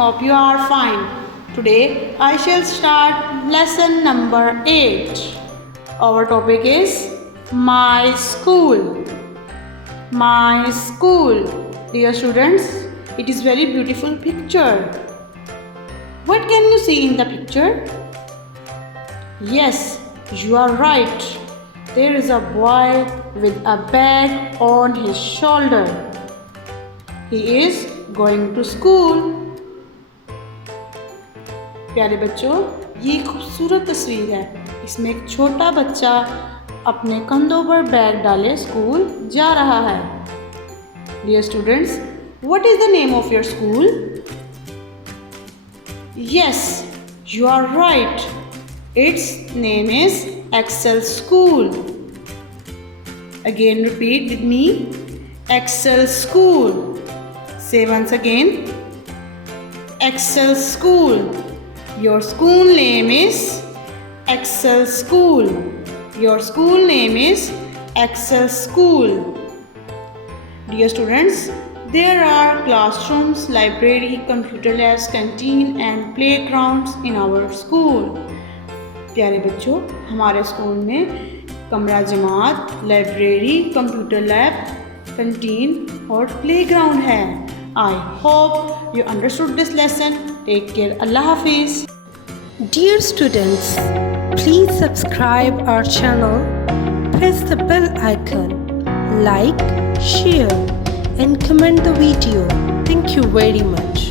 Hope you are fine. Today I shall start lesson number 8. Our topic is my school. My school. Dear students, it is very beautiful picture. What can you see in the picture? Yes, you are right. There is a boy with a bag on his shoulder. He is going to school. प्यारे बच्चों, ये खूबसूरत तस्वीर है. इसमें एक छोटा बच्चा अपने कंधों पर बैग डाले स्कूल जा रहा है. Dear students, what is the name of your school? Yes, you are right. Its name is Excel School. Again repeat with me. Excel School. Say once again. Excel School. Your school name is Excel School. Your school name is Excel School. Dear students, there are classrooms, library, computer labs, canteen and playgrounds in our school. प्यारे बच्चों, हमारे school में कमरा जमात, library, computer lab, canteen और playground है. I hope you understood this lesson. Take care. Allah Hafiz. Dear students, please subscribe our channel, press the bell icon, like, share and comment the video. Thank you very much.